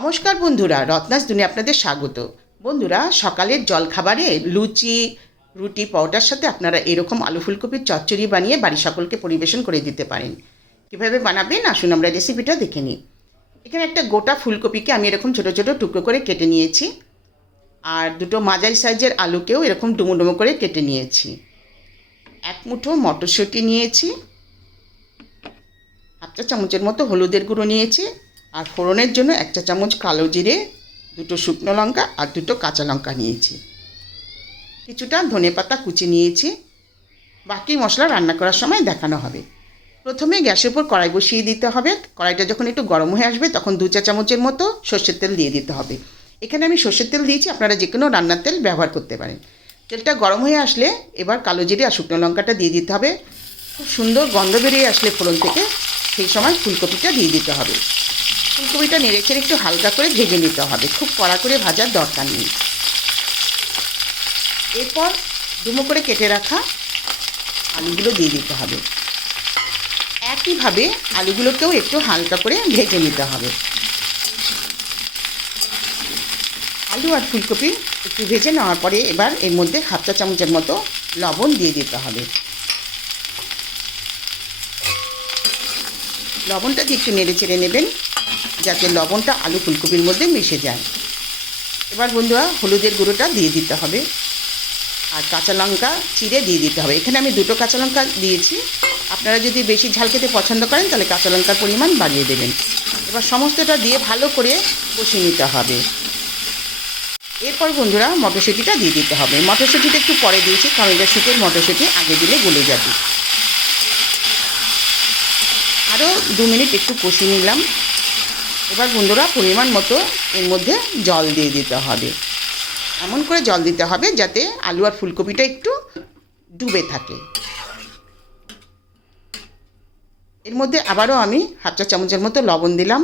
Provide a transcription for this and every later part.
নমস্কার বন্ধুরা, রত্নাস দুনিয়া আপনাদের স্বাগত। বন্ধুরা, সকালের জলখাবারে লুচি, রুটি পাউডার সাথে আপনারা এরকম আলু ফুলকপির চচ্চড়ি বানিয়ে বাড়ি সকলকে পরিবেশন করে দিতে পারেন। কীভাবে বানাবেন? আসুন আমরা রেসিপিটা দেখে নিই। এখানে একটা গোটা ফুলকপিকে আমি এরকম ছোটো ছোটো টুকরো করে কেটে নিয়েছি। আর দুটো মাঝারি সাইজের আলুকেও এরকম ডুমো ডুমো করে কেটে নিয়েছি। এক মুঠো মটরশুঁটি নিয়েছি। হাফ চা চামচের মতো হলুদের গুঁড়ো নিয়েছি। আর ফোড়নের জন্য এক চা চামচ কালো জিরে, দুটো শুকনো লঙ্কা আর দুটো কাঁচা লঙ্কা নিয়েছি। কিছুটা ধনে পাতা কুচি নিয়েছি। বাকি মশলা রান্না করার সময় দেখানো হবে। প্রথমে গ্যাসের উপর কড়াই বসিয়ে দিতে হবে। কড়াইটা যখন একটু গরম হয়ে আসবে, তখন দু চা চামচের মতো সর্ষের তেল দিয়ে দিতে হবে। এখানে আমি সর্ষের তেল দিয়েছি, আপনারা যে কোনো রান্নার তেল ব্যবহার করতে পারেন। তেলটা গরম হয়ে আসলে এবার কালো জিরে আর শুকনো লঙ্কাটা দিয়ে দিতে হবে। খুব সুন্দর গন্ধ বেরিয়ে আসলে ফোড়ন থেকে, সেই সময় ফুলকপিটা দিয়ে দিতে হবে। ফুলকপিটা নেড়ে চেড়ে একটু হালকা করে ভেজে নিতে হবে। খুব কড়া করে ভাজার দরকার নেই। এরপর ডুমো করে কেটে রাখা আলুগুলো দিয়ে দিতে হবে। একইভাবে আলুগুলোকেও একটু হালকা করে ভেজে নিতে হবে। আলু আর ফুলকপি একটু ভেজে নেওয়ার পরে এবার এর মধ্যে হাফ চা চামচের মতো লবণ দিয়ে দিতে হবে। লবণটা দিয়ে একটু নেড়ে চেড়ে নেবেন? যাতে লবণটা আলু ফুলকপির মধ্যে মিশে যায়। এবার বন্ধুরা হলুদের গুঁড়োটা দিয়ে দিতে হবে। আর কাঁচা লঙ্কা চিড়ে দিয়ে দিতে হবে। এখানে আমি দুটো কাঁচা লঙ্কা দিয়েছি। আপনারা যদি বেশি ঝাল খেতে পছন্দ করেন, তাহলে কাঁচা লঙ্কার পরিমাণ বাড়িয়ে দেবেন। এবার সমস্তটা দিয়ে ভালো করে কষিয়ে নিতে হবে। এরপর বন্ধুরা মটরশুঁটিটা দিয়ে দিতে হবে। মটরশুঁটিটা একটু পরে দিয়েছি, কারণ এটা শীতের মটরশুঁটি, আগে দিলে গলে যাবে। আরও দু মিনিট একটু কষিয়ে নিলাম। এবার বন্ধুরা পরিমাণ মতো এর মধ্যে জল দিয়ে দিতে হবে। এমন করে জল দিতে হবে যাতে আলু আর ফুলকপিটা একটু ডুবে থাকে। এর মধ্যে আবারও আমি হাফ চা চামচের মতো লবণ দিলাম।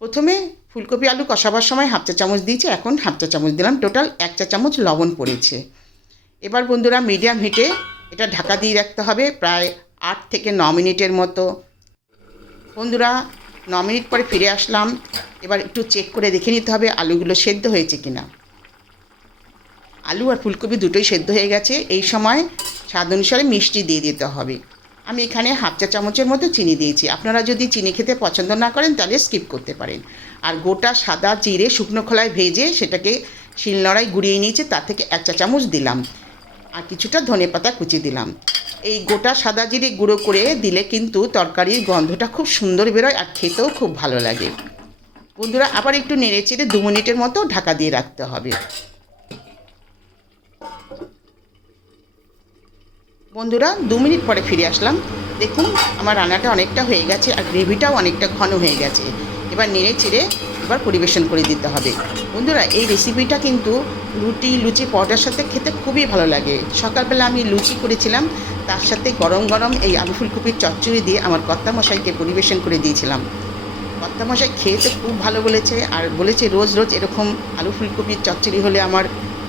প্রথমে ফুলকপি আলু কষাবার সময় হাফ চা চামচ দিয়েছি, এখন হাফ চা চামচ দিলাম। টোটাল এক চা চামচ লবণ পড়েছে। এবার বন্ধুরা মিডিয়াম হিটে এটা ঢাকা দিয়ে রাখতে হবে প্রায় আট থেকে ন মিনিটের মতো। বন্ধুরা ন মিনিট পরে ফিরে আসলাম। এবার একটু চেক করে দেখে নিতে হবে আলুগুলো সেদ্ধ হয়েছে কিনা। আলু আর ফুলকপি দুটোই সেদ্ধ হয়ে গেছে। এই সময় স্বাদ অনুসারে মিষ্টি দিয়ে দিতে হবে। আমি এখানে হাফ চা চামচের মতো চিনি দিয়েছি। আপনারা যদি চিনি খেতে পছন্দ না করেন, তাহলে স্কিপ করতে পারেন। আর গোটা সাদা জিরে শুকনো খোলায় ভেজে সেটাকে শিলনোড়ায় গুঁড়িয়ে নিয়েছি, তার থেকে এক চা চামচ দিলাম। আর কিছুটা ধনে পাতা কুচি দিলাম। এই গোটা সাদা জিরে গুঁড়ো করে দিলে কিন্তু তরকারির গন্ধটা খুব সুন্দর বেরোয় আর খেতেও খুব ভালো লাগে। বন্ধুরা, আবার একটু নেড়ে চেড়ে দু মিনিটের মতো ঢাকা দিয়ে রাখতে হবে। বন্ধুরা, দু মিনিট পরে ফিরে আসলাম। দেখুন, আমার রান্নাটা অনেকটা হয়ে গেছে আর গ্রেভিটাও অনেকটা ঘন হয়ে গেছে। এবার নেড়ে চেড়ে এবার পরিবেশন করে দিতে হবে। বন্ধুরা, এই রেসিপিটা কিন্তু রুটি, লুচি, পরোটার সাথে খেতে খুবই ভালো লাগে। সকালবেলা আমি লুচি করেছিলাম, তার সাথে গরম গরম এই আলু ফুলকপির চচ্চড়ি দিয়ে আমার কর্তামশাইকে পরিবেশন করে দিয়েছিলাম। কর্তামশাই খেয়ে তো খুব ভালো বলেছে, আর বলেছে রোজ রোজ এরকম আলু ফুলকপির চচ্চড়ি হলে আমার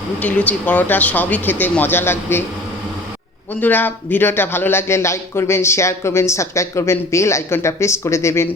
রুটি, লুচি, পরোটা সবই খেতে মজা লাগবে। বন্ধুরা, ভিডিওটা ভালো লাগলে লাইক করবেন শেয়ার করবেন সাবস্ক্রাইব করবেন বেল আইকনটা প্রেস করে দেবেন।